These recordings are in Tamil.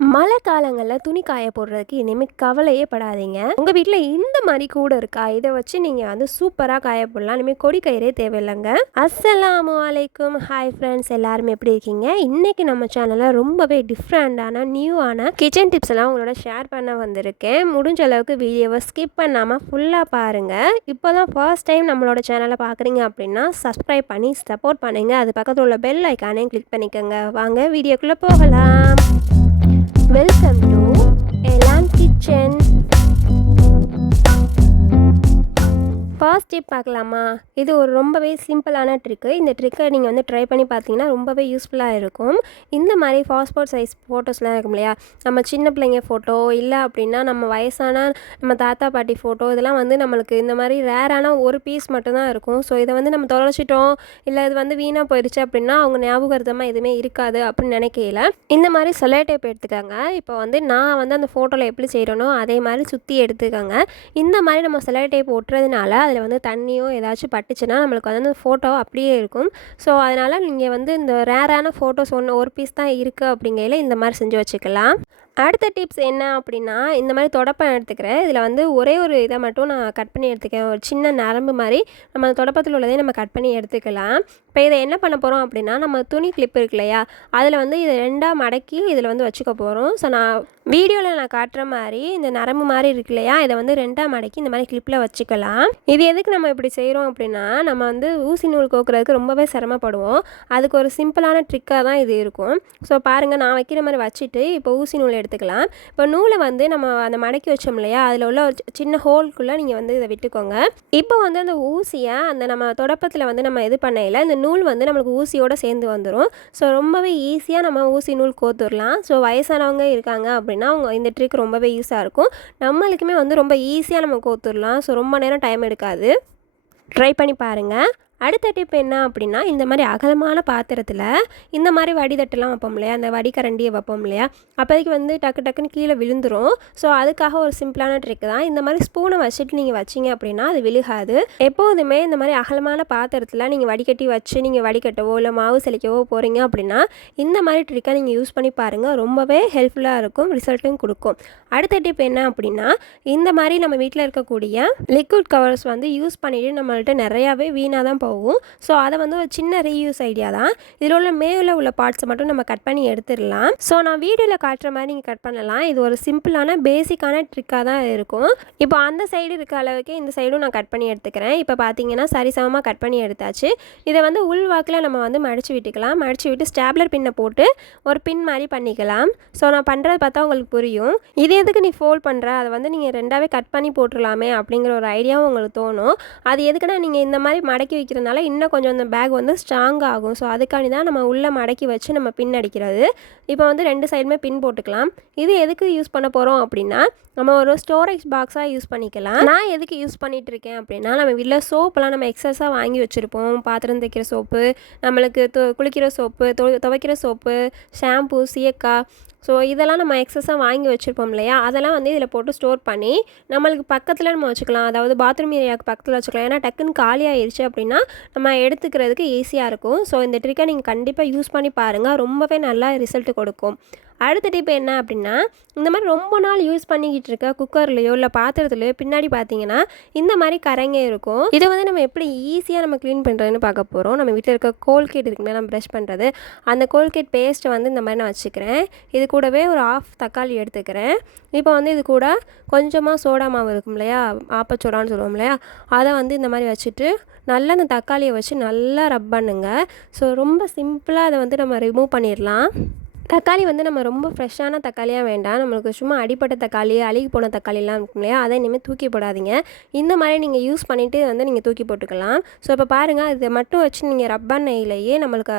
மழை காலங்களில் துணி காய போடுறதுக்கு இனிமேல் கவலையே படாதீங்க. உங்கள் வீட்டில் இந்த மாதிரி கூட இருக்கா? இதை வச்சு நீங்கள் வந்து சூப்பராக காய போடலாம். இனிமேல் கொடி கயிறே தேவையில்லைங்க. அஸ்ஸலாமு அலைக்கும். ஹாய் ஃப்ரெண்ட்ஸ் எல்லாருமே எப்படி இருக்கீங்க? இன்றைக்கி நம்ம சேனலில் ரொம்பவே டிஃப்ரெண்டான நியூவான கிச்சன் டிப்ஸ் எல்லாம் உங்களோட ஷேர் பண்ண வந்திருக்கேன். முடிஞ்ச அளவுக்கு வீடியோவை ஸ்கிப் பண்ணாமல் ஃபுல்லாக பாருங்கள் இப்போ தான் ஃபர்ஸ்ட் டைம் நம்மளோட சேனலை பார்க்குறீங்க அப்படின்னா சப்ஸ்கிரைப் பண்ணி சப்போர்ட் பண்ணுங்கள் அது பக்கத்தில் உள்ள பெல் ஐக்கானே கிளிக் பண்ணிக்கோங்க. வாங்க வீடியோக்குள்ளே போகலாம். Welcome to Elan kitchen last tip பார்க்கலாமா? இது ஒரு ரொம்பவே சிம்பிளான ட்ரிக்கு. இந்த ட்ரிக்கை நீங்கள் வந்து ட்ரை பண்ணி பார்த்தீங்கன்னா ரொம்பவே யூஸ்ஃபுல்லாக இருக்கும். இந்த மாதிரி பாஸ்போர்ட் சைஸ் ஃபோட்டோஸ்லாம் இருக்கும் இல்லையா? நம்ம சின்ன பிள்ளைங்க ஃபோட்டோ இல்லை அப்படின்னா நம்ம வயசான நம்ம தாத்தா பாட்டி ஃபோட்டோ இதெல்லாம் வந்து நம்மளுக்கு இந்த மாதிரி ரேரான ஒரு பீஸ் மட்டும்தான் இருக்கும். ஸோ இதை வந்து நம்ம தொலைச்சிட்டோம் இல்லை இது வந்து வீணாக போயிடுச்சு அப்படின்னா அவங்க ஞாபகார்த்தமாக எதுவுமே இருக்காது அப்படின்னு நினைக்கையில. இந்த மாதிரி சொலே டேப் எடுத்துக்கோங்க. இப்போ வந்து நான் வந்து அந்த ஃபோட்டோவில் எப்படி செய்கிறேனோ அதே மாதிரி சுற்றி எடுத்துக்கோங்க. இந்த மாதிரி நம்ம செலோ டேப் ஒட்டுறதுனால அதில் வந்து தண்ணியோ ஏதாச்சும் பட்டுச்சுன்னா நம்மளுக்கு வந்து அந்த ஃபோட்டோ அப்படியே இருக்கும். ஸோ அதனால் நீங்கள் வந்து இந்த ரேரான ஃபோட்டோஸ் ஒன்று ஒரு பீஸ் தான் இருக்குது அப்படிங்கையில் இந்த மாதிரி செஞ்சு வச்சுக்கலாம். அடுத்த டிப்ஸ் என்ன அப்படின்னா இந்த மாதிரி தொடப்பம் எடுத்துக்கிறேன். இதில் வந்து ஒரே ஒரு இதை மட்டும் நான் கட் பண்ணி எடுத்துக்கிறேன். ஒரு சின்ன நரம்பு மாதிரி நம்ம அந்த தொடப்பத்தில் உள்ளதே நம்ம கட் பண்ணி எடுத்துக்கலாம். இப்போ இதை என்ன பண்ண போகிறோம் அப்படின்னா நம்ம துணி கிளிப் இருக்கு இல்லையா? அதில் வந்து இதை ரெண்டாக மடக்கி இதில் வந்து வச்சுக்க போகிறோம் ஸோ நான் வீடியோவில் நான் காட்டுற மாதிரி இந்த நரம்பு மாதிரி இருக்கு இல்லையா? இதை வந்து ரெண்டாக மடக்கி இந்த மாதிரி கிளிப்பில் வச்சுக்கலாம். இது எதுக்கு நம்ம இப்படி செய்கிறோம் அப்படின்னா நம்ம வந்து ஊசி நூல் கோக்குறதுக்கு ரொம்பவே சிரமப்படுவோம். அதுக்கு ஒரு சிம்பிளான ட்ரிக்காக தான் இது இருக்கும். ஸோ பாருங்கள் நான் வைக்கிற மாதிரி வச்சுட்டு இப்போ ஊசி நூல் எடுத்துக்கலாம். இப்போ நூலை வந்து நம்ம அந்த மடக்கி வச்சோம் இல்லையா? அதில் உள்ள ஒரு சின்ன ஹோல்குள்ளே நீங்கள் வந்து இதை விட்டுக்கோங்க. இப்போ வந்து அந்த ஊசியை அந்த நம்ம தொடப்பத்தில் வந்து நம்ம இது பண்ணையில் இந்த நூல் வந்து நம்மளுக்கு ஊசியோடு சேர்ந்து வந்துடும் ஸோ ரொம்பவே ஈஸியாக நம்ம ஊசி நூல் கோத்துடலாம் ஸோ வயசானவங்க இருக்காங்க அப்படின்னா அவங்க இந்த ட்ரிக் ரொம்பவே யூஸாக இருக்கும். நம்மளுக்குமே வந்து ரொம்ப ஈஸியாக நம்ம கோத்துடலாம் ஸோ ரொம்ப நேரம் டைம் எடுக்காது. ட்ரை பண்ணி பாருங்கள் அடுத்த டிப் என்ன அப்படின்னா இந்த மாதிரி அகலமான பாத்திரத்தில் இந்த மாதிரி வடிதட்டெல்லாம் வைப்போம் இல்லையா? அந்த வடிகரண்டியை வைப்போம் இல்லையா? அப்போதைக்கு வந்து டக்கு டக்குன்னு கீழே விழுந்துரும். ஸோ அதுக்காக ஒரு சிம்பிளான ட்ரிக் தான். இந்த மாதிரி ஸ்பூனை வச்சுட்டு நீங்கள் வச்சிங்க அப்படின்னா அது விழுகாது. எப்போதுமே இந்த மாதிரி அகலமான பாத்திரத்தில் நீங்கள் வடிகட்டி வச்சு நீங்கள் வடிகட்டவோ இல்லை மாவு செலிக்கவோ போகிறீங்க அப்படின்னா இந்த மாதிரி ட்ரிக்கை நீங்கள் யூஸ் பண்ணி பாருங்கள் ரொம்பவே ஹெல்ப்ஃபுல்லாக இருக்கும். ரிசல்ட்டும் கொடுக்கும். அடுத்த டிப் என்ன அப்படின்னா இந்த மாதிரி நம்ம வீட்டில் இருக்கக்கூடிய லிக்விட் கவர்ஸ் வந்து யூஸ் பண்ணிவிட்டு நம்மள்ட்ட நிறையாவே வீணாக தான் போகும். ஸோ அதை வந்து ஒரு சின்ன ரீயூஸ் ஐடியா தான். இதில் உள்ள மேலே உள்ள பார்ட்ஸை மட்டும் நம்ம கட் பண்ணி எடுத்துடலாம். ஸோ நான் வீடியோவில் காட்டுற மாதிரி நீங்கள் கட் பண்ணலாம். இது ஒரு சிம்பிளான பேசிக்கான ட்ரிக்காக தான் இருக்கும். இப்போ அந்த சைடு இருக்க அளவுக்கு இந்த சைடும் நான் கட் பண்ணி எடுத்துக்கிறேன். இப்போ பார்த்தீங்கன்னா சரிசமமாக கட் பண்ணி எடுத்தாச்சு. இதை வந்து உள்வாக்கில் நம்ம வந்து மடித்து விட்டுக்கலாம். மடித்து விட்டு ஸ்டாப்லர் பின்னை போட்டு ஒரு பின் மாதிரி பண்ணிக்கலாம். ஸோ நான் பண்ணுறது பார்த்தா உங்களுக்கு புரியும். இது எதுக்கு நீ ஃபோல்ட் பண்ணுற அதை வந்து நீங்கள் ரெண்டாவே கட் பண்ணி போட்டுடலாமே அப்படிங்கிற ஒரு ஐடியாவும் உங்களுக்கு தோணும். அது எதுக்குன்னா நீங்கள் இந்த மாதிரி மடக்கி வைக்கிறதுனால இன்னும் கொஞ்சம் அந்த பேக் வந்து ஸ்ட்ராங் ஆகும். ஸோ அதுக்காண்டி தான் நம்ம உள்ளே மடக்கி வச்சு நம்ம பின் அடிக்கிறது. இப்போ வந்து ரெண்டு சைடுமே பின் போட்டுக்கலாம். இது எதுக்கு யூஸ் பண்ண போகிறோம் அப்படின்னா நம்ம ஒரு ஸ்டோரேஜ் பாக்ஸாக யூஸ் பண்ணிக்கலாம். நான் எதுக்கு யூஸ் பண்ணிகிட்டு இருக்கேன் அப்படின்னா நம்ம வீட்டில் சோப்பெல்லாம் நம்ம எக்ஸஸாக வாங்கி வச்சுருப்போம். பாத்திரம் தைக்கிற சோப்பு நம்மளுக்கு து குளிக்கிற சோப்பு துவைக்கிற சோப்பு ஷாம்பு சீயக்காய் ஸோ இதெல்லாம் நம்ம எக்ஸஸாக வாங்கி வச்சுருப்போம் இல்லையா? அதெல்லாம் வந்து இதில் போட்டு ஸ்டோர் பண்ணி நம்மளுக்கு பக்கத்தில் நம்ம வச்சுக்கலாம். அதாவது பாத்ரூம் ஏரியாவுக்கு பக்கத்தில் வச்சுக்கலாம். ஏன்னா டக்குன்னு காலி ஆயிடுச்சு அப்படின்னா நம்ம எடுத்துக்கிறதுக்கு ஈஸியாக இருக்கும். ஸோ இந்த ட்ரிக்கை நீங்கள் கண்டிப்பாக யூஸ் பண்ணி பாருங்கள் ரொம்பவே நல்லா ரிசல்ட் கொடுக்கும். அடுத்த டிப் என்ன அப்படின்னா இந்த மாதிரி ரொம்ப நாள் யூஸ் பண்ணிக்கிட்டு இருக்க குக்கர்லேயோ இல்லை பாத்திரத்துலையோ பின்னாடி பார்த்தீங்கன்னா இந்த மாதிரி கரைங்க இருக்கும். இதை வந்து நம்ம எப்படி ஈஸியாக நம்ம க்ளீன் பண்ணுறதுன்னு பார்க்க போகிறோம் நம்ம வீட்டில் இருக்க கோல்கேட் இருக்குன்னா நம்ம ப்ரஷ் பண்ணுறது அந்த கோல்கேட் பேஸ்ட்டை வந்து இந்த மாதிரி நான் வச்சுக்கிறேன். இது கூடவே ஒரு ஆஃப் தக்காளி எடுத்துக்கிறேன். இப்போ வந்து இது கூட கொஞ்சமாக சோடா மாவு இருக்கும் இல்லையா? ஆப்பச்சோடான்னு சொல்லுவோம் இல்லையா? அதை வந்து இந்த மாதிரி வச்சுட்டு நல்லா அந்த தக்காளியை வச்சு நல்லா ரப் பண்ணுங்க. ஸோ ரொம்ப சிம்பிளாக அதை வந்து நம்ம ரிமூவ் பண்ணிடலாம். தக்காளி வந்து நம்ம ரொம்ப ஃப்ரெஷ்ஷான தக்காளியாக வேண்டாம். நம்மளுக்கு சும்மா அடிப்பட்ட தக்காளி அழுகி போன தக்காளிலாம் இருக்கும் இல்லையா? அதை இனிமேல் தூக்கி போடாதீங்க. இந்த மாதிரி நீங்கள் யூஸ் பண்ணிவிட்டு வந்து நீங்கள் தூக்கி போட்டுக்கலாம். ஸோ இப்போ பாருங்கள் இதை மட்டும் வச்சு நீங்கள் ரப்பர் நெய்லையே நம்மளுக்கு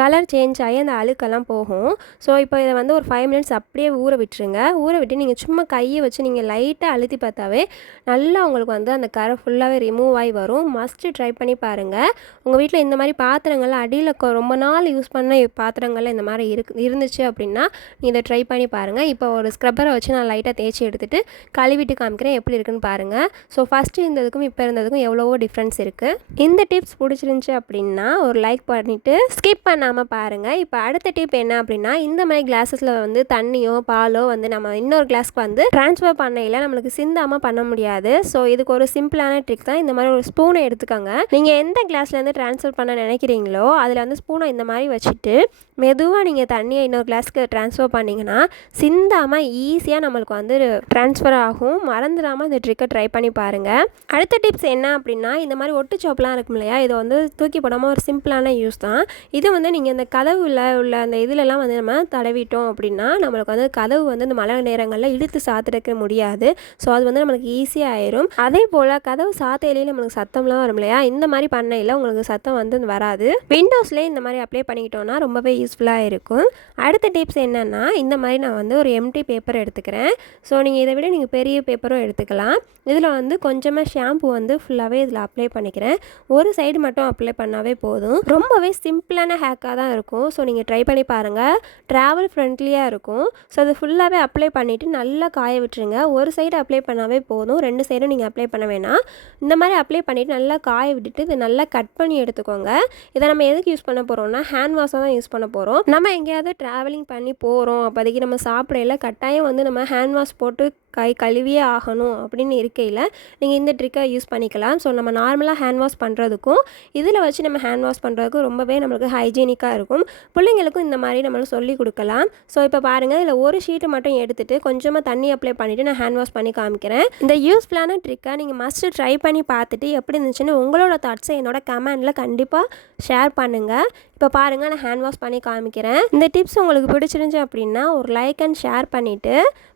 கலர் சேஞ்ச் ஆகி அந்த அழுக்கெல்லாம் போகும். ஸோ இப்போ இதை வந்து ஒரு ஃபைவ் மினிட்ஸ் அப்படியே ஊற விட்டுருங்க. ஊற விட்டு நீங்கள் சும்மா கையை வச்சு நீங்கள் லைட்டாக அழுத்தி பார்த்தாவே நல்லா உங்களுக்கு வந்து அந்த கரை ஃபுல்லாகவே ரிமூவ் ஆகி வரும். மஸ்ட்டு ட்ரை பண்ணி பாருங்கள் உங்கள் வீட்டில் இந்த மாதிரி பாத்திரங்கள்லாம் அடியில் ரொம்ப நாள் யூஸ் பண்ண பாத்திரங்கள்லாம் இந்த மாதிரி இருக்கு இருந்துச்சு அப்படின்னா நீ இதை ட்ரை பண்ணி பாருங்கள் இப்போ ஒரு ஸ்க்ரப்பரை வச்சு நான் லைட்டாக தேய்ச்சி எடுத்துகிட்டு கழுவிட்டு காமிக்கிறேன் எப்படி இருக்குன்னு பாருங்கள் ஸோ ஃபஸ்ட்டு இருந்ததுக்கும் இப்போ இருந்ததுக்கும் எவ்வளவோ டிஃப்ரென்ஸ் இருக்குது இந்த டிப்ஸ் பிடிச்சிருந்துச்சி அப்படின்னா ஒரு லைக் பண்ணிவிட்டு ஸ்கிப் பண்ண பண்ணாமல் பாருங்கள் இப்போ அடுத்த டிப் என்ன அப்படின்னா இந்த மாதிரி கிளாஸஸில் வந்து தண்ணியோ பாலோ வந்து நம்ம இன்னொரு கிளாஸ்க்கு வந்து ட்ரான்ஸ்ஃபர் பண்ணையில் நம்மளுக்கு சிந்தாமல் பண்ண முடியாது. ஸோ இதுக்கு ஒரு சிம்பிளான ட்ரிக் தான். இந்த மாதிரி ஒரு ஸ்பூனை எடுத்துக்கோங்க. நீங்கள் எந்த கிளாஸ்லேருந்து ட்ரான்ஸ்ஃபர் பண்ண நினைக்கிறீங்களோ அதில் வந்து ஸ்பூனை இந்த மாதிரி வச்சுட்டு மெதுவாக நீங்கள் தண்ணியை இன்னொரு கிளாஸ்க்கு ட்ரான்ஸ்ஃபர் பண்ணிங்கன்னா சிந்தாமல் ஈஸியாக நம்மளுக்கு வந்து ட்ரான்ஸ்ஃபர் ஆகும். மறந்துடாமல் இந்த ட்ரிக்கை ட்ரை பண்ணி பாருங்கள் அடுத்த டிப்ஸ் என்ன அப்படின்னா இந்த மாதிரி ஒட்டுச்சோப்பெலாம் இருக்கும் இல்லையா இதை வந்து தூக்கி போடாமல் ஒரு சிம்பிளான யூஸ் தான். இது வந்து நீங்கள் இந்த கதவுல உள்ள அந்த இதுலலாம் வந்து நம்ம தடவிட்டோம் அப்படின்னா நம்மளுக்கு வந்து கதவு வந்து இந்த மழை நேரங்களில் இழுத்து சாத்திருக்க முடியாது. ஸோ அது வந்து நம்மளுக்கு ஈஸியாக ஆயிரும். அதே போல் கதவு சாத்தையிலேயே நம்மளுக்கு சத்தம்லாம் வரும் இல்லையா? இந்த மாதிரி பண்ணையில் உங்களுக்கு சத்தம் வந்து வராது. விண்டோஸ்லேயே இந்த மாதிரி அப்ளை பண்ணிக்கிட்டோன்னா ரொம்பவே யூஸ்ஃபுல்லாக இருக்கும். அடுத்த டிப்ஸ் என்னென்னா இந்த மாதிரி நான் வந்து ஒரு எம்டி பேப்பர் எடுத்துக்கிறேன். ஸோ நீங்கள் இதை விட நீங்கள் பெரிய பேப்பரும் எடுத்துக்கலாம். இதில் வந்து கொஞ்சமாக ஷாம்பு வந்து ஃபுல்லாகவே இதில் அப்ளை பண்ணிக்கிறேன். ஒரு சைடு மட்டும் அப்ளை பண்ணாவே போதும். ரொம்பவே சிம்பிளான ஹேக் ஒர்க்காக தான் இருக்கும். ஸோ நீங்கள் ட்ரை பண்ணி பாருங்கள் ட்ராவல் ஃப்ரெண்ட்லியாக இருக்கும். ஸோ அது ஃபுல்லாகவே அப்ளை பண்ணிவிட்டு நல்லா காய விட்டுருங்க. ஒரு சைடு அப்ளை பண்ணாவே போதும். ரெண்டு சைடும் நீங்கள் அப்ளை பண்ண வேணாம். இந்த மாதிரி அப்ளை பண்ணிவிட்டு நல்லா காய விட்டுட்டு இதை நல்லா கட் பண்ணி எடுத்துக்கோங்க. இதை நம்ம எதுக்கு யூஸ் பண்ண போகிறோம்னா ஹேண்ட் வாஷாக தான் யூஸ் பண்ண போகிறோம் நம்ம எங்கேயாவது ட்ராவலிங் பண்ணி போகிறோம் அப்போதைக்கு நம்ம சாப்பிடையில கட்டாயம் வந்து நம்ம ஹேண்ட் வாஷ் போட்டு கை கழுவியே ஆகணும் அப்படின்னு இருக்கையில் நீங்கள் இந்த ட்ரிக்கை யூஸ் பண்ணிக்கலாம். ஸோ நம்ம நார்மலாக ஹேண்ட் வாஷ் பண்ணுறதுக்கும் இதில் வச்சு நம்ம ஹேண்ட் வாஷ் பண்ணுறதுக்கும் ரொம்பவே நம்மளுக்கு ஹைஜீனிக்காக இருக்கும். பிள்ளைங்களுக்கும் இந்த மாதிரி நம்மளுக்கு சொல்லி கொடுக்கலாம். ஸோ இப்போ பாருங்கள் இதில் ஒரு ஷீட்டு மட்டும் எடுத்துகிட்டு கொஞ்சமாக தண்ணி அப்ளை பண்ணிவிட்டு நான் ஹேண்ட் வாஷ் பண்ணி காமிக்கிறேன். இந்த யூஸ்ஃபுல்லான ட்ரிக்கை நீங்கள் மஸ்ட்டு ட்ரை பண்ணி பார்த்துட்டு எப்படி இருந்துச்சுன்னு உங்களோட தாட்ஸை என்னோட கமெண்டில் கண்டிப்பாக ஷேர் பண்ணுங்கள் இப்போ பாருங்கள் நான் ஹேண்ட் வாஷ் பண்ணி காமிக்கிறேன். இந்த டிப்ஸ் உங்களுக்கு பிடிச்சிருந்துச்சு அப்படின்னா ஒரு லைக் அண்ட் ஷேர் பண்ணிவிட்டு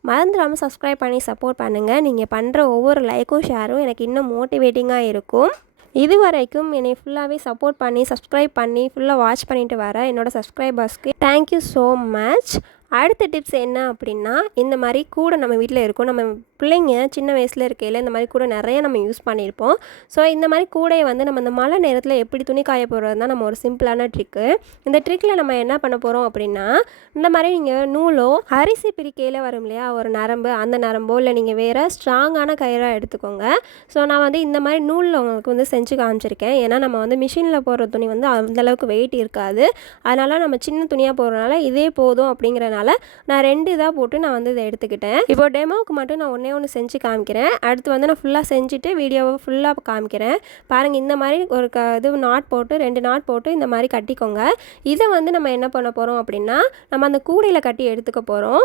மறந்துடாமல் சப்ஸ்கிரைப் பண்ணி சப்போர்ட் பண்ணுங்கள் நீங்கள் பண்ணுற ஒவ்வொரு லைக்கும் ஷேரும் எனக்கு இன்னும் மோட்டிவேட்டிங்காக இருக்கும். இது வரைக்கும் என்னை ஃபுல்லாகவே சப்போர்ட் பண்ணி சப்ஸ்கிரைப் பண்ணி ஃபுல்லாக வாட்ச் பண்ணிட்டு வர என்னோடய சப்ஸ்கிரைபர்ஸ்க்கு தேங்க்யூ ஸோ மச் அடுத்த டிப்ஸ் என்ன அப்படின்னா இந்த மாதிரி கூட நம்ம வீட்டில் இருக்கும். நம்ம பிள்ளைங்க சின்ன வயசில் இருக்கையில் இந்த மாதிரி கூட நிறைய நம்ம யூஸ் பண்ணியிருப்போம். ஸோ இந்த மாதிரி கூடையை வந்து நம்ம இந்த மழை நேரத்தில் எப்படி துணி காய போடுறது தான் நம்ம ஒரு சிம்பிளான ட்ரிக்கு இந்த ட்ரிக்கில் நம்ம என்ன பண்ண போகிறோம் அப்படின்னா இந்த மாதிரி நீங்கள் நூலோ அரிசி பிரிக்கையில் வரும் இல்லையா ஒரு நரம்பு அந்த நரம்போ இல்லை நீங்கள் வேறு ஸ்ட்ராங்கான கயிறாக எடுத்துக்கோங்க. ஸோ நான் வந்து இந்த மாதிரி நூலில் உங்களுக்கு வந்து செஞ்சு காமிச்சிருக்கேன். ஏன்னா நம்ம வந்து மிஷினில் போடுற துணி வந்து அந்தளவுக்கு வெயிட் இருக்காது. அதனால் நம்ம சின்ன துணியாக போடுறதுனால இதே போதும் அப்படிங்கிற இருந்ததுனால நான் ரெண்டு இதாக போட்டு நான் வந்து இதை எடுத்துக்கிட்டேன். இப்போ டெமோவுக்கு மட்டும் நான் ஒன்றே ஒன்று செஞ்சு காமிக்கிறேன். அடுத்து வந்து நான் ஃபுல்லாக செஞ்சுட்டு வீடியோவை ஃபுல்லாக காமிக்கிறேன். பாருங்கள் இந்த மாதிரி ஒரு க இது நாட் போட்டு ரெண்டு நாட் போட்டு இந்த மாதிரி கட்டிக்கோங்க. இதை வந்து நம்ம என்ன பண்ண போகிறோம் அப்படின்னா நம்ம அந்த கூடையில் கட்டி எடுத்துக்க போகிறோம்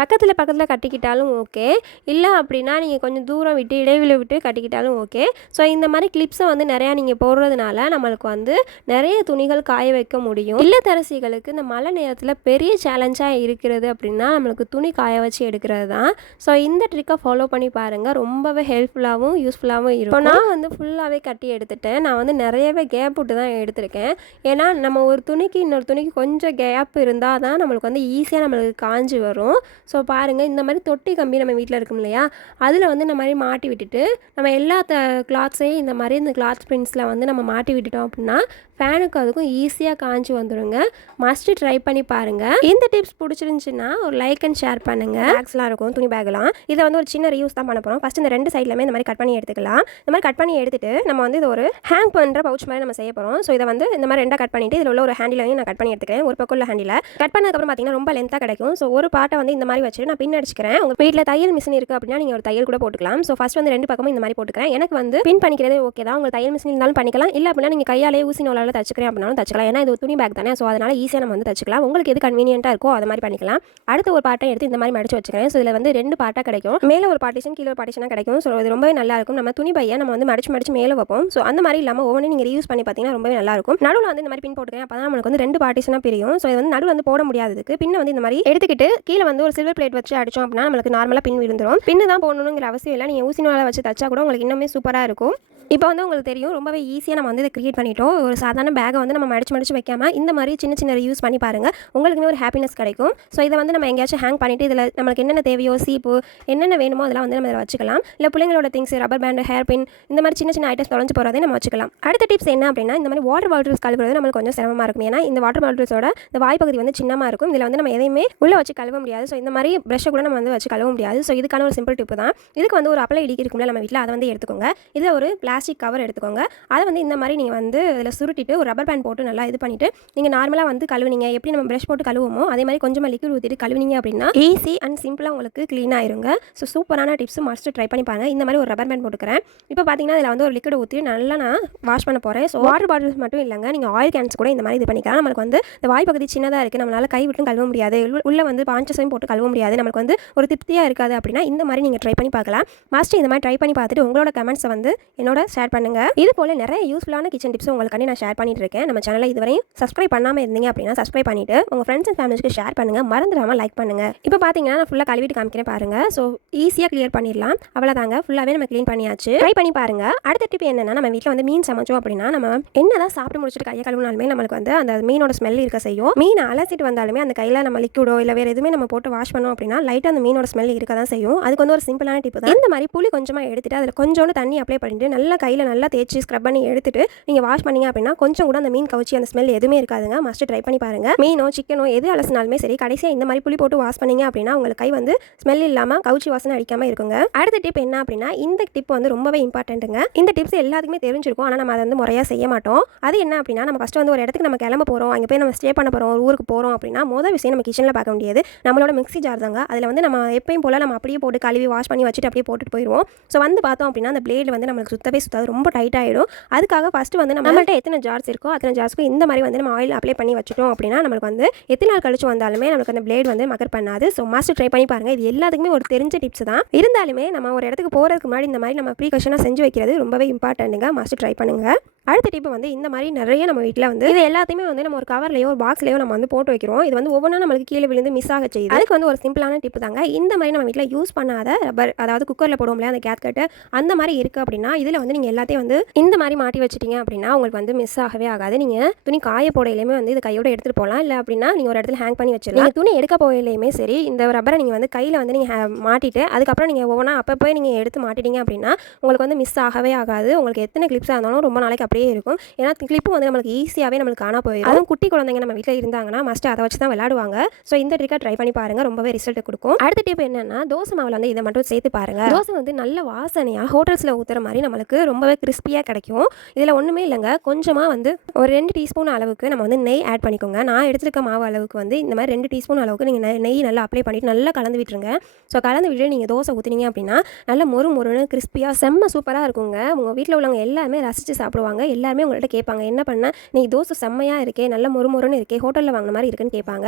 பக்கத்தில் பக்கத்தில் கட்டிக்கிட்டாலும் ஓகே இல்லை அப்படின்னா நீங்கள் கொஞ்சம் தூரம் விட்டு இடைவெளி விட்டு கட்டிக்கிட்டாலும் ஓகே ஸோ இந்த மாதிரி கிளிப்ஸை வந்து நிறையா நீங்கள் போடுறதுனால நம்மளுக்கு வந்து நிறைய துணிகள் காய வைக்க முடியும். இல்லத்தரசிகளுக்கு இந்த மழை நேரத்தில் பெரிய சேலஞ்சாக இருக்கிறது அப்படின்னா நம்மளுக்கு துணி காய வச்சு எடுக்கிறது தான். ஸோ இந்த ட்ரிக்கை ஃபாலோ பண்ணி பாருங்கள் ரொம்பவே ஹெல்ப்ஃபுல்லாகவும் யூஸ்ஃபுல்லாகவும் இருக்கும். நான் வந்து ஃபுல்லாகவே கட்டி எடுத்துட்டேன். நான் வந்து நிறையவே கேப் விட்டு தான் எடுத்திருக்கேன். ஏன்னா நம்ம ஒரு துணிக்கு இன்னொரு துணிக்கு கொஞ்சம் கேப் இருந்தால் தான் நம்மளுக்கு வந்து ஈஸியாக நம்மளுக்கு காஞ்சி வரும். ஸோ பாருங்கள் இந்த மாதிரி தொட்டி கம்பி நம்ம வீட்டில் இருக்கும் இல்லையா? அதில் வந்து இந்த மாதிரி மாட்டி விட்டுட்டு நம்ம எல்லா த கிளாத்ஸையும் இந்த மாதிரி இந்த கிளாத் பிரிண்ட்ஸில் வந்து நம்ம மாட்டி விட்டுட்டோம் அப்படின்னா ஃபேனுக்கு அதுக்கும் ஈஸியாக காஞ்சி வந்துடுங்க மஸ்ட்டு ட்ரை பண்ணி பாருங்கள் இந்த டிப்ஸ் பிடிச்சிருந்துச்சின்னா ஒரு லைக் அண்ட் ஷேர் பண்ணுங்கள் பேக்ஸ்லாம் இருக்கும் துணி பேக்லாம் இதை வந்து ஒரு சின்ன ரீயூஸ் தான் பண்ண போகிறோம் ஃபஸ்ட் இந்த ரெண்டு சைட்லையுமே இந்த மாதிரி கட் பண்ணி எடுத்துக்கலாம். இந்த மாதிரி கட் பண்ணி எடுத்துட்டு நம்ம வந்து இது ஒரு ஹேங் பண்ணுற பவுச் மாதிரி நம்ம செய்ய போகிறோம் ஸோ இதை வந்து இந்த மாதிரி ரெண்டாக கட் பண்ணிட்டு இதில் உள்ள ஒரு ஹேண்டிலையும் நான் கட் பண்ணி எடுத்துக்கிறேன். ஒரு பக்கம் உள்ள ஹேண்டில் கட் பண்ணதுக்கப்புறம் பார்த்தீங்கன்னா ரொம்ப லென்த்தாக கிடைக்கும். ஸோ ஒரு பாட்டை வந்து இந்த மாதிரி மாதிரி வச்சுட்டு நான் பின் அடிச்சுக்கிறேன். உங்கள் வீட்டில் தையல் மிஷின் இருக்குது அப்படின்னா நீங்கள் ஒரு தையல் கூட போட்டுக்கலாம். ஸோ ஃபஸ்ட் வந்து ரெண்டு பக்கமும் இந்த மாதிரி போட்டுக்கிறேன். எனக்கு வந்து பின் பண்ணிக்கிறதே ஓகே தான். உங்களுக்கு தையல் மிஷின் இருந்தாலும் பண்ணிக்கலாம். இல்லை அப்படின்னா நீங்கள் கையாலே ஊசி நூலால் தச்சுக்கிறேன் அப்படின்னாலும் தச்சுக்கலாம். ஏன்னா இது துணி பேக் தானே. ஸோ அதனால் ஈஸியாக நம்ம வந்து தச்சுக்கலாம். உங்களுக்கு எது கன்வீனியன்ட்டாக இருக்கோ அது மாதிரி பண்ணிக்கலாம். அடுத்த ஒரு பார்ட்டை எடுத்து இந்த மாதிரி மடிச்சு வச்சுக்கிறேன். ஸோ இதில் வந்து ரெண்டு பார்ட்டாக கிடைக்கும். மேலே ஒரு பார்ட்டிஷன் கீழே ஒரு பார்ட்டிஷனாக கிடைக்கும். ஸோ இது ரொம்பவே நல்லா இருக்கும். நம்ம துணி பையை நம்ம வந்து மடிச்சு மடிச்சு மேலே வைப்போம். ஸோ அந்த மாதிரி இல்லாமல் ஒவ்வொன்றும் நீங்கள் யூஸ் பண்ணி பார்த்தீங்கன்னா ரொம்பவே நல்லா இருக்கும். நடுவில் வந்து இந்த மாதிரி பின் போட்டுக்கிறேன். அப்போ தான் நம்மளுக்கு வந்து ரெண்டு பார்ட்டிஷனாக பிரியும். ஸோ இது வந்து நடுவில் வந்து போட முடியாததுக்கு பின்ன வந்து இந்த மாதிரி எடுத்துக்கிட்டு கீழே வந்து ஒரு சில்வர் பிளேட் வச்சு அடிச்சோம் அப்படின்னா நம்மளுக்கு நார்மலாக பின் விழுந்துரும். பின்னு தான் போடணுங்கிற அவசியம் இல்லை. நீங்கள் ஊசி நூலை வச்சு தச்சா கூட உங்களுக்கு இன்னுமே சூப்பராக இருக்கும். இப்போ வந்து உங்களுக்கு தெரியும் ரொம்பவே ஈஸியாக நம்ம வந்து இதை கிரியேட் பண்ணிட்டோம். ஒரு சாதாரண பேக்கை வந்து நம்ம மடிச்சு மடிச்சு வைக்காம இந்த மாதிரி சின்ன சின்ன யூஸ் பண்ணி பாருங்கள் உங்களுக்குமே ஒரு ஹாப்பினஸ் கிடைக்கும். ஸோ இதை வந்து நம்ம எங்கேயாச்சும் ஹேங் பண்ணிட்டு இதில் நம்மளுக்கு என்னென்ன தேவையோ சீப்பு என்னென்ன வேணுமோ அதெல்லாம் வந்து நம்ம இதில் வச்சுக்கலாம். இல்லை பிள்ளைங்களோட things rubber band hair pin இந்த மாதிரி சின்ன சின்ன ஐட்டம்ஸ் தொலைஞ்சு போகிறதே நம்ம வச்சுக்கலாம். அடுத்த டிப்ஸ் என்ன அப்படின்னா இந்த மாதிரி வாட்டர் பாட்டில்ஸ் கழுவுறது நம்மளுக்கு கொஞ்சம் சிரமமாக இருக்கும். ஏன்னா இந்த வாட்டர் பாட்டில்ஸோட இந்த வாய்ப்பகுதி வந்து சின்னமாக இருக்கும். இதில் வந்து நம்ம எதையுமே உள்ளே வச்சு கழுவ முடியாது. ஸோ இந்த மாதிரி ப்ரெஷ்ஷை கூட நம்ம வந்து வச்சு கழுவ முடியாது. ஸோ இதுக்கான ஒரு சிம்பிள் டிப்பு தான். இதுக்கு வந்து ஒரு அப்ளை இடி இருக்கும்ல நம்ம வீட்டில் அதை வந்து எடுத்துக்கோங்க. இதில் ஒரு பிளாஸ்டிக் பிளாஸ்டிக் கவர் எடுத்துக்கோங்க. அதை வந்து இந்த மாதிரி நீங்கள் வந்து இதில் சுருட்டிட்டு ஒரு ரப்பர் பேண்ட் போட்டு நல்லா இது பண்ணிவிட்டு நீங்கள் நார்மலாக வந்து கழுவுனீங்க. எப்படி நம்ம ப்ரஷ் போட்டு கழுவுமோ அதே மாதிரி கொஞ்சமாக லிக்விட் ஊற்றிட்டு கழுவினீங்க அப்படின்னா ஈஸி அண்ட் சிம்பிளாக உங்களுக்கு க்ளீன் ஆயிருங்க. ஸோ சூப்பரான டிப்ஸ் மஸ்ட் ட்ரை பண்ணி பாருங்கள் இந்த மாதிரி ஒரு ரப்பர் பேண்ட் போட்டுக்கிறேன். இப்போ பார்த்தீங்கன்னா இதில் வந்து ஒரு லிக்விட் ஊற்றி நல்லா நான் வாஷ் பண்ண போகிறேன் ஸோ வாட்டர் பாட்டில்ஸ் மட்டும் இல்லைங்க. நீங்கள் ஆயில் கேன்ஸ் கூட இந்த மாதிரி இது பண்ணிக்கலாம். நம்மளுக்கு வந்து இந்த வாய் பகுதி சின்னதாக இருக்குது நம்மளால் கை விட்டும் கழுவ முடியாது. உள்ள- வந்து பாஞ்சசையும் போட்டு கழுவ முடியாது. நமக்கு வந்து ஒரு திருப்தியாக இருக்காது அப்படின்னா இந்த மாதிரி நீங்கள் ட்ரை பண்ணி பார்க்கலாம். மாஸ்டர் இந்த மாதிரி ட்ரை பண்ணி பார்த்துட்டு உங்களோட கமெண்ட்ஸை வந்து என்னோட ஷேர் பண்ணுங்க. இது போல நிறைய யூஸ்ஃபுல்லான கிச்சன் டிப்ஸ் உங்களுக்கு நான் ஷேர் பண்ணிட்டு இருக்கேன் நம்ம சேனலை இதுவரையும் சப்ஸ்கிரைப் பண்ணாமல் இருந்தீங்க அப்படின்னா சப்ஸ்கிரைப் பண்ணிட்டு உங்கள் ஃப்ரெண்ட்ஸ் அண்ட் ஃபேமிலிக்கு ஷேர் பண்ணுங்க. மறந்துடாம லைக் பண்ணுங்க. இப்போ பார்த்தீங்கன்னா நான் ஃபுல்லாக கழுவிட்டு காமிக்கிறேன் பாருங்க. ஸோ ஈஸியாக கிளியர் பண்ணிடலாம். அவ்வளோதாங்க ஃபுல்லாகவே நம்ம க்ளீன் பண்ணியாச்சு. ட்ரை பண்ணி பாருங்க. அடுத்த டிப் என்னன்னா நம்ம வீட்டில் வந்து மீன் சமைச்சோம் அப்படின்னா நம்ம என்னதான் சாப்பிட்டு முடிச்சுட்டு கையை கழுவினாலுமே நம்மளுக்கு வந்து அந்த மீனோட ஸ்மெல் இருக்க செய்யும். மீன் அலசிட்டு வந்தாலுமே அந்த கையில் நம்ம லிக்விடோ இல்லை வேறு எதுவுமே நம்ம போட்டு வாஷ் பண்ணோம் அப்படின்னா லைட்டாக அந்த மீனோட ஸ்மெல் இருக்க தான் செய்யும். அதுக்கு வந்து ஒரு சிம்பிளான டிப் தான். இந்த மாதிரி புளி கொஞ்சமாக எடுத்துட்டு அதில் கொஞ்சோண்டு தண்ணி அப்ளை பண்ணிட்டு நல்லா கையில் நல்லா தேய்ச்சி ஸ்க்ரப் பண்ணி எடுத்துட்டு நீங்கள் வாஷ் பண்ணிங்க அப்படின்னா கொஞ்சம் கூட அந்த மீன் கவுச்சி அந்த ஸ்மெல் எதுவுமே இருக்காதுங்க. மஸ்ட் ட்ரை பண்ணி பாருங்க. மீனோ சிக்கனோ எது அலசினாலுமே சரி கடைசியாக இந்த மாதிரி புளி போட்டு வாஷ் பண்ணீங்க அப்படின்னா உங்களுக்கு கை வந்து ஸ்மெல் இல்லாமல் கவுச்சி வாசனை அடிக்காம இருக்குங்க. அடுத்த டிப் என்ன அப்படின்னா இந்த டிப் வந்து ரொம்பவே இம்பார்ட்டன்ட்டுங்க இந்த டிப்ஸ் எல்லாத்துக்குமே தெரிஞ்சிருக்கும். ஆனால் நம்ம அதை வந்து முறையாக செய்ய மாட்டோம். அது என்ன அப்படின்னா நம்ம ஃபஸ்ட்டு வந்து ஒரு இடத்துக்கு நம்ம கிளம்ப போகிறோம் அங்கே போய் நம்ம ஸ்டே பண்ண போகிறோம் ஒரு ஊருக்கு போகிறோம் அப்படின்னா மொதல் விஷயம் நம்ம கிச்சனில் பார்க்க முடியாது நம்மளோட மிக்ஸி ஜார் தாங்க. அதில் வந்து நம்ம எப்பயும் போல் நம்ம அப்படியே போட்டு கழுவி வாஷ் பண்ணி வச்சுட்டு அப்படியே போட்டுட்டு போயிடுவோம். ஸோ வந்து பார்த்தோம் அப்படின்னா அந்த பிளேடு வந்து நம்மளுக்கு சுத்தவே சுத்தாது ரொம்ப டைட் ஆகிடும் அதுக்காக ஃபஸ்ட்டு வந்து நம்ம நம்மள்ட்ட எத்தனை ஜார்ஸ் இருக்கோ அத்தனை ஜார்ஸ்க்கும் இந்த மாதிரி வந்து நம்ம ஆயில் அப்ளை பண்ணி வச்சுட்டோம் அப்படின்னா நம்மளுக்கு வந்து எத்தனை நாள் கழிச்சு வந்தாலுமே நம்மளுக்கு அந்த பிளேட் வந்து மக்கர் பண்ணாது. ஸோ மாஸ்டர் ட்ரை பண்ணி பாருங்கள் இது எல்லாத்துக்குமே ஒரு தெரிஞ்ச டிப்ஸ் தான். இருந்தாலுமே நம்ம ஒரு இடத்துக்கு போகிறதுக்கு முன்னாடி இந்த மாதிரி நம்ம ப்ரீகாஷனாக செஞ்சு வைக்கிறது ரொம்பவே இம்பார்ட்டன்ட்டுங்க மாஸ்டர் ட்ரை பண்ணுங்க. அடுத்த டிப்பு வந்து இந்த மாதிரி நிறைய நம்ம வீட்டில் வந்து இது எல்லாத்தையுமே வந்து நம்ம ஒரு கவர்லையோ ஒரு பாக்ஸ்லையோ நம்ம வந்து போட்டு வைக்கிறோம். இது வந்து ஒவ்வொன்றா நம்மளுக்கு கீழே விழுந்து மிஸ் ஆக செய்யுது. அதுக்கு வந்து ஒரு சிம்பிளான டிப்பு தாங்க. இந்த மாதிரி நம்ம வீட்டில் யூஸ் பண்ணாத ரப்பர் அதாவது குக்கரில் போடுவோம்ல அந்த கேட்கட்டு அந்த மாதிரி இருக்குது அப்படின்னா இதில் வந்து நீங்கள் எல்லாத்தையும் வந்து இந்த மாதிரி மாட்டி வச்சிட்டீங்க அப்படின்னா உங்களுக்கு வந்து மிஸ் ஆகவே ஆகாது. நீங்கள் துணி காய போடையிலையுமே வந்து இது கையோட எடுத்துகிட்டு போகலாம் இல்லை அப்படின்னா நீங்கள் ஒரு இடத்துல ஹேங் பண்ணி வச்சிடலாம். நீங்கள் துணி எடுக்க போயிலையுமே சரி இந்த ரப்பரை நீங்கள் வந்து கையில் வந்து நீங்கள் மாட்டிட்டு அதுக்கப்புறம் நீங்கள் ஒவ்வொன்றா அப்பப்போ நீங்கள் எடுத்து மாட்டிட்டீங்க அப்படின்னா உங்களுக்கு வந்து மிஸ் ஆகவே ஆகாது. உங்களுக்கு எத்தனை கிளிப்ஸாக இருந்தாலும் ரொம்ப நாளைக்கு அப்படியே இருக்கும். ஏன்னா கிளிப்பு வந்து நம்மளுக்கு ஈஸியாகவே நம்மளுக்கு காணா போயிடும். அதுவும் குட்டி குழந்தைங்க நம்ம வீட்டில் இருந்தாங்கன்னா மஸ்ட் அதை வச்சு தான் விளையாடுவாங்க. ஸோ இந்த ட்ரிக்கை ட்ரை பண்ணி பாருங்க. ரொம்பவே ரிசல்ட் கொடுக்கும். அடுத்த டிப் என்னன்னா தோசை மாவில் வந்து இதை மட்டும் சேர்த்து பாருங்கள் தோசை வந்து நல்ல வாசனையாக ஹோட்டல்ஸில் ஊற்றுற மாதிரி நம்மளுக்கு ரொம்பவே கிறிஸ்பியாக கிடைக்கும். இதில் ஒன்றுமே இல்லைங்க. கொஞ்சமாக வந்து ஒரு ரெண்டு டீஸ்பூன் அளவுக்கு நம்ம வந்து நெய் ஆட் பண்ணிக்கோங்க. நான் எடுத்துருக்க மாவு அளவுக்கு வந்து இந்த மாதிரி ரெண்டு டீஸ்பூன் அளவுக்கு நீங்கள் நெய் நல்லா அப்ளை பண்ணிவிட்டு நல்லா கலந்து விட்டுருங்க. ஸோ கலந்து விட்டு நீங்கள் தோசை ஊற்றினீங்க அப்படின்னா நல்லா மொறு மொறுன்னு கிறிஸ்பியாக செம்ம சூப்பராக இருக்குங்க. உங்கள் வீட்டில் உள்ளவங்க எல்லாருமே ரசித்து சாப்பிடுவாங்க. எல்லாருமே உங்கள்கிட்ட கேட்பாங்க. என்ன பண்ண? நீ தோசை செம்மையாக இருக்கே. நல்ல மொறு மொறுன்னு இருக்கே. ஹோட்டலில் வாங்கின மாதிரி இருக்குன்னு கேட்பாங்க.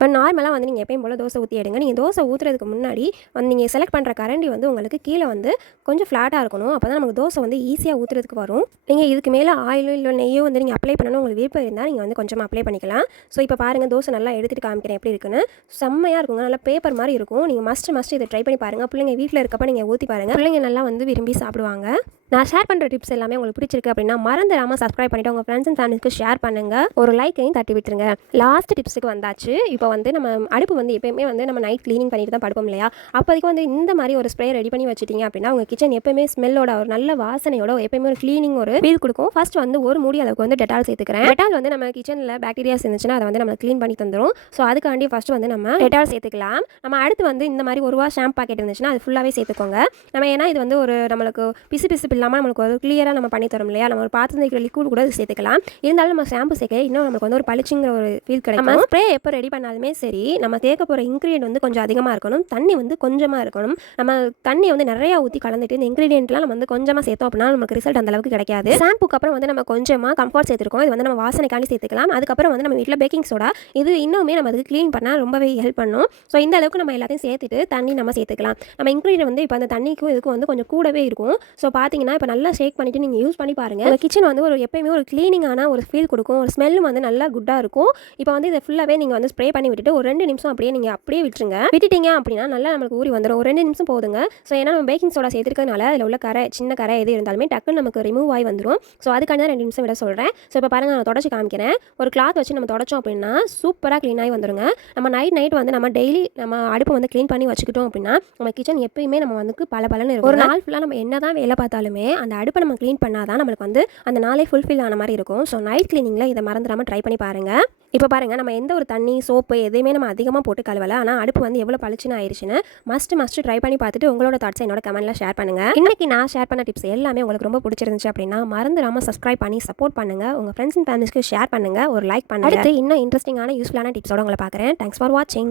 இப்போ நார்மலாக வந்து நீங்கள் எப்பயும் போல் தோசை ஊற்றி எடுங்க. நீங்கள் தோசை ஊற்றுறதுக்கு முன்னாடி வந்து நீங்கள் செலக்ட் பண்ணுற கரண்டி வந்து உங்களுக்கு கீழே வந்து கொஞ்சம் ஃப்ளாட்டாக இருக்கணும். அப்போ தான் நமக்கு தோசை வந்து ஈஸியாக ஊற்றுறதுக்கு வரும். நீங்கள் இதுக்கு மேலே ஆயிலோ இல்லை நெய்யோ வந்து நீங்கள் அப்ளை பண்ணணும் உங்களுக்கு விருப்பம் இருந்தால் நீங்கள் வந்து கொஞ்சமாக அப்ளை பண்ணிக்கலாம். ஸோ இப்போ பாருங்கள் தோசை நல்லா எடுத்துகிட்டு காமிக்கிறேன் எப்படி இருக்குன்னு. செம்மையாக இருக்குங்க. நல்லா பேப்பர் மாதிரி இருக்கும். நீங்கள் மஸ்ட் மஸ்ட் இதை ட்ரை பண்ணி பாருங்கள் பிள்ளைங்க வீட்டில் இருக்கப்போ நீங்கள் ஊற்றி பாருங்கள் பிள்ளைங்க நல்லா வந்து விரும்பி சாப்பிடுவாங்க. நான் ஷேர் பண்ணுற டிப்ஸ் எல்லாமே உங்களுக்கு பிடிச்சிருக்கு அப்படின்னா மறந்துடாமல் சப்ஸ்கிரைப் பண்ணிட்டு உங்கள் ஃப்ரெண்ட்ஸ் அண்ட் ஃபேமிலிக்கு ஷேர் பண்ணுங்க. ஒரு லைக்கையும் தட்டி விட்டுருங்க. லாஸ்ட் டிப்ஸுக்கு வந்தாச்சு. இப்போ வந்து நம்ம அடுப்பு வந்து எப்பயுமே வந்து நம்ம நைட் க்ளீனிங் பண்ணிட்டு தான் படுப்போம் இல்லையா? அப்போதைக்கு வந்து இந்த மாதிரி ஒரு ஸ்ப்ரே ரெடி பண்ணி வச்சிட்டீங்க அப்படின்னா உங்கள் கிச்சன் எப்பயுமே ஸ்மெல்லோட ஒரு நல்ல வாசனையோட எப்பயுமே ஒரு க்ளீனிங் ஒரு ஃபீல் கொடுக்கும். ஃபர்ஸ்ட் வந்து ஒரு மூடி அளவுக்கு வந்து டெட்டால் சேர்த்துக்கிறேன். டெட்டால் வந்து நம்ம கிச்சனில் பாக்டீரியாஸ் இருந்துச்சுன்னா அதை வந்து நம்ம க்ளீன் பண்ணி தந்துடும் ஸோ அதுக்காண்டி ஃபர்ஸ்ட் வந்து நம்ம டெட்டால் சேர்த்துக்கலாம். நம்ம அடுத்து வந்து இந்த மாதிரி ஒரு ரூபா ஷாம்பு பாக்கெட் இருந்துச்சுன்னா அது ஃபுல்லாகவே சேர்த்துக்கோங்க. நம்ம ஏன்னா இது வந்து ஒரு நம்மளுக்கு பிசு பிசுப்பு இல்லாமல் நம்மளுக்கு ஒரு கிளியராக நம்ம பண்ணி தரோம் இல்லையா? நம்ம ஒரு பாத்திரம் தைக்கிற லிக்விட் கூட சேர்த்துக்கலாம். இருந்தாலும் நம்ம ஷாம்பு சேர்க்க இன்னும் நமக்கு வந்து ஒரு பளிச்சுங்கிற ஒரு ஃபீல் கிடைக்கும். நம்ம ஸ்ப்ரே எப்போ ரெடி பண்ணாலும் சரி நம்ம தேக்க போகிற இன்க்ரீடியன்ட் வந்து கொஞ்சம் அதிகமாக இருக்கணும். தண்ணி வந்து கொஞ்சமாக இருக்கணும். நம்ம தண்ணி வந்து நிறையா ஊற்றி கலந்துட்டு இந்த இன்க்ரீடியன்ட்லாம் நம்ம வந்து கொஞ்சமாக சேர்த்தோம் அப்படின்னா நமக்கு ரிசல்ட் அந்தளவுக்கு கிடைக்காது. ஷாம்புக்கு அப்புறம் வந்து நம்ம கொஞ்சமாக கம்ஃபர்ட் சேர்த்துருக்கோம். இது வந்து நம்ம வாசனைக்காண்டி சேர்த்துக்கலாம். அதுக்கப்புறம் வந்து நம்ம வீட்டில் பேக்கிங் சோடா இது இன்னுமே நம்ம அதுக்கு க்ளீன் பண்ணால் ரொம்பவே ஹெல்ப் பண்ணும். ஸோ இந்த அளவுக்கு நம்ம எல்லாத்தையும் சேர்த்துட்டு தண்ணி நம்ம சேர்த்துக்கலாம். நம்ம இன்க்ரீடியன்ட் வந்து இப்போ அந்த தண்ணிக்கும் இதுக்கும் வந்து கொஞ்சம் கூடவே இருக்கும். ஸோ பார்த்தீங்கன்னா இப்போ நல்லா ஷேக் பண்ணிட்டு நீங்கள் யூஸ் பண்ணி பாருங்கள் உங்கள் கிச்சன் வந்து ஒரு எப்பயுமே ஒரு க்ளீனிங்கான ஒரு ஃபீல் கொடுக்கும். ஒரு ஸ்மெல்லும் வந்து நல்லா குட்டாக இருக்கும். இப்போ வந்து இதை ஃபுல்லாகவே நீங்கள் வந்து ஸ்ப்ரே பண்ணி விட்டுட்டு ஒரு ரெண்டு நிமிஷம் அப்படியே நீங்கள் அப்படியே விட்டுருங்க. விட்டுட்டீங்க அப்படின்னா நல்லா நம்மளுக்கு ஊறி வந்துடும் ஒரு ரெண்டு நிமிஷம் போதுங்க. ஸோ ஏன்னா நம்ம பேக்கிங் சோடா சேர்த்துருக்கனால அதில் உள்ள கரை சின்ன கரை எது இருந்தாலுமே டக்குன்னு நமக்கு ரிமூவ் ஆகி வந்துடும் ஸோ அதுக்காண்டி தான் ரெண்டு நிமிஷம் விட சொல்கிறேன் ஸோ இப்போ பாருங்கள் நான் தொடச்சி காமிக்கிறேன். ஒரு கிளாத் வச்சு நம்ம தொடச்சோம் அப்படின்னா சூப்பராக க்ளீன் ஆகி வந்துடுங்க நம்ம நைட் நைட் வந்து நம்ம டெய்லி நம்ம அடுப்பு வந்து க்ளீன் பண்ணி வச்சுக்கிட்டோம் அப்படின்னா நம்ம கிச்சன் எப்பயுமே நம்ம வந்து பல பலன்னு இருக்கும். ஒரு நாள் ஃபுல்லாக நம்ம என்ன தான் வேலை பார்த்தாலுமே அந்த அடுப்பை நம்ம க்ளீன் பண்ணால் தான் நம்மளுக்கு வந்து அந்த நாளே ஃபுல்ஃபில் ஆன மாதிரி இருக்கும். ஸோ நைட் க்ளீனிங்கில் இதை மறந்துடாமல் ட்ரை பண்ணி பாருங்கள் இப்போ பாருங்கள் நம்ம எந்த ஒரு தண்ணி சோப்பு எதுவுமே எதையுமே நம்ம அதிகமாக போட்டு கழுவல. ஆனால் அடுப்பு வந்து எவ்வளோ பளிச்சுன்னு ஆயிடுச்சுன்னு மஸ்ட் மஸ்ட் ட்ரை பண்ணி பார்த்துட்டு உங்களோட தாட்ஸை என்னோட கமெண்ட்ல ஷேர் பண்ணுங்க. இன்னைக்கு நான் ஷேர் பண்ண டிப்ஸ் எல்லாமே உங்களுக்கு ரொம்ப பிடிச்சிருந்துச்சு அப்படின்னா மறந்துடாமல் சப்ஸ்கிரைப் பண்ணி சப்போர்ட் பண்ணுங்கள் உங்கள் ஃப்ரெண்ட்ஸ் அண்ட் ஃபேமிலிஸ்க்கு ஷேர் பண்ணுங்கள் ஒரு லைக் பண்ணுங்கள் அடுத்து இன்னும் இன்ட்ரெஸ்டிங்கான யூஸ்ஃபுல்லான டிப்ஸோட உங்களை பார்க்குறேன். தேங்க்ஸ் ஃபார் வாட்சிங்